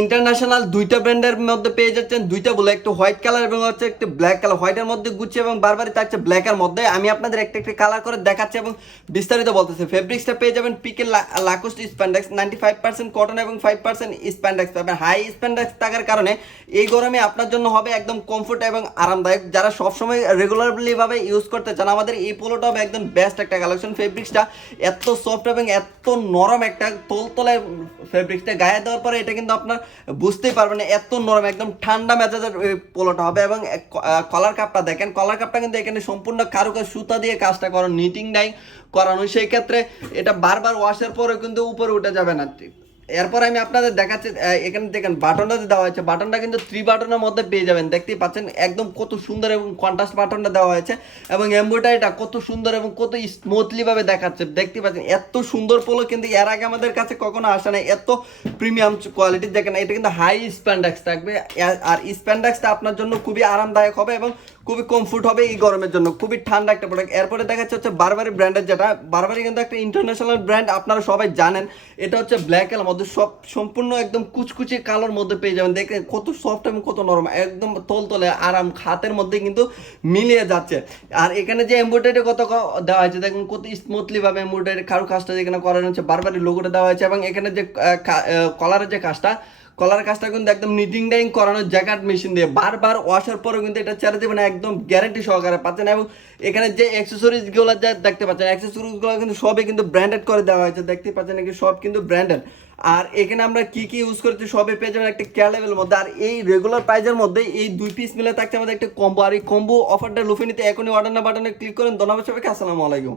International দুইটা ব্র্যান্ডের মধ্যে পেয়ে যাচ্ছেন, দুইটা বলে, একটা হোয়াইট কালার এবং হচ্ছে একটা ব্ল্যাক কালার। হোয়াইটের মধ্যে গুচ্ছি এবং বারবারই থাকছে ব্ল্যাকের মধ্যে। আমি আপনাদের একটা একটা কালার করে দেখাচ্ছি এবং বিস্তারিত বলতেছি। ফেব্রিক্সটা পেয়ে যাবেন পিকের লাকোস্ট স্প্যান্ডেক্স, 95% কটন এবং 5% স্প্যান্ডেক্স পাবেন। হাই স্প্যান্ডেক্স থাকার কারণে এই গরমে আপনার জন্য হবে একদম কমফোর্ট এবং আরামদায়ক। যারা সবসময় রেগুলারলি ভাবে ইউজ করতে চান, আমাদের এই পোলোটা হবে একদম বেস্ট একটা কালেকশন। ফেব্রিক্সটা এত সফট এবং এত নরম, একটা তোলতলে ফেব্রিক্সটা গায়ে দেওয়ার পরে এটা কিন্তু আপনার বুঝতেই পারবেন না, এত নরম, একদম ঠান্ডা মেজাজের পোলোটা হবে। এবং কলার কাপটা দেখেন, কলার কাপটা কিন্তু এখানে সম্পূর্ণ কারুকাজ সুতা দিয়ে কাজটা করানো, নিটিং ডাই করানো। সেই ক্ষেত্রে এটা বারবার ওয়াশের পরে কিন্তু উপরে উঠে যাবে না। এরপর আমি আপনাদের দেখাচ্ছি, এখানে দেখেন বাটনটা দেওয়া হয়েছে। বাটনটা কিন্তু 3 বাটনের মধ্যে পেয়ে যাবেন, দেখতেই পাচ্ছেন একদম কত সুন্দর এবং কন্ট্রাস্ট বাটনটা দেওয়া হয়েছে। এবং এমব্রয়ডারিটা কত সুন্দর এবং কত স্মুথলি ভাবে দেখাচ্ছে, দেখতেই পাচ্ছেন। এত সুন্দর পোলো কিন্তু এর আগে আমাদের কাছে কখনো আসে না, এত প্রিমিয়াম কোয়ালিটি। দেখেন এটা কিন্তু হাই স্প্যান্ডেক্স থাকবে, আর স্প্যান্ডেক্সটা আপনার জন্য খুবই আরামদায়ক হবে এবং খুবই কমফোর্ট হবে এই গরমের জন্য, খুবই ঠান্ডা একটা প্রোডাক্ট। এরপরে দেখাচ্ছে হচ্ছে বারবারি ব্র্যান্ডের, যেটা বারবারি কিন্তু একটা ইন্টারন্যাশনাল ব্র্যান্ড, আপনারা সবাই জানেন। এটা হচ্ছে ব্ল্যাকের মধ্যে সব সম্পূর্ণ একদম কুচকুচি কালোর মধ্যে পেয়ে যাবেন। দেখেন কত সফট এবং কত নরম, একদম তোলতলে আরাম, হাতের মধ্যে কিন্তু মিলিয়ে যাচ্ছে। আর এখানে যে এমব্রয়ডারি কত দেওয়া হয়েছে দেখুন, কত স্মুথলি ভাবে এমব্রয়ডারি কারু কাজটা যেখানে করানো হচ্ছে, বারবারি লোগোটা দেওয়া হয়েছে। এবং এখানে যে কলারের যে কাজটা, কলার কাজটা কিন্তু একদম নিটিং ডাইং করানো জ্যাকেট মেশিন দিয়ে, বারবার ওয়াশের পরেও কিন্তু এটা ছেড়ে দেবেন, একদম গ্যারান্টি সহকারে পাচ্ছেন। এবং এখানে যে অ্যাক্সেসরিজগুলো যা দেখতে পাচ্ছেন, অ্যাক্সেসরিজগুলো কিন্তু সবই কিন্তু ব্র্যান্ডেড করে দেওয়া হয়েছে, দেখতে পাচ্ছেন নাকি, সব কিন্তু ব্র্যান্ডেড। আর এখানে আমরা কি কি ইউজ করছি সবই পেয়ে যাবেন একটা ক্যালেবেলের মধ্যে। আর এই রেগুলার প্রাইজের মধ্যে এই 2 পিস মিলে থাকছে আমাদের একটা কম্বো। আর এই কম্বো অফারটা লুফে নিতে এখনই অর্ডার না বাটনে ক্লিক করেন। ধন্যবাদ সবাইকে, আসসালামু আলাইকুম।